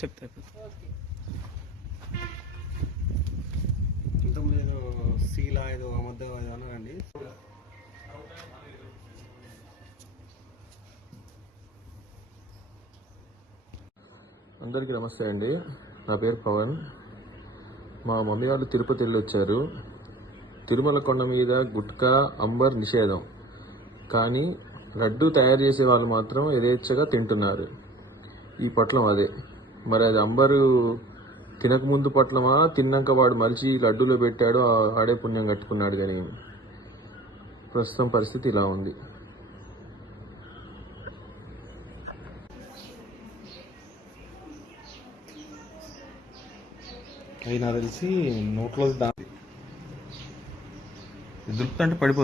చెప్తా. ఏదో సీలా ఏదో అబద్ధం ఏదో అన్నారండి. అందరికీ నమస్తే అండి. నా పేరు పవన్. మా మమ్మీ వాళ్ళు తిరుపతి వెళ్ళి వచ్చారు. తిరుమల కొండ మీద గుట్కా అంబర్ నిషేధం, కానీ లడ్డు తయారు చేసే వాళ్ళు మాత్రం యథేచ్ఛగా తింటున్నారు. ఈ పొట్లం అదే. మరి అది అంబరు తినకముందు పొట్లమా, తిన్నాక వాడు మలిచి లడ్డూలో పెట్టాడు, ఆడే పుణ్యం కట్టుకున్నాడు. కానీ ప్రస్తుతం పరిస్థితి ఇలా ఉంది. అది నాకు తెలిసి నోట్లో దులుపుతుంటే పడిపోతుంది.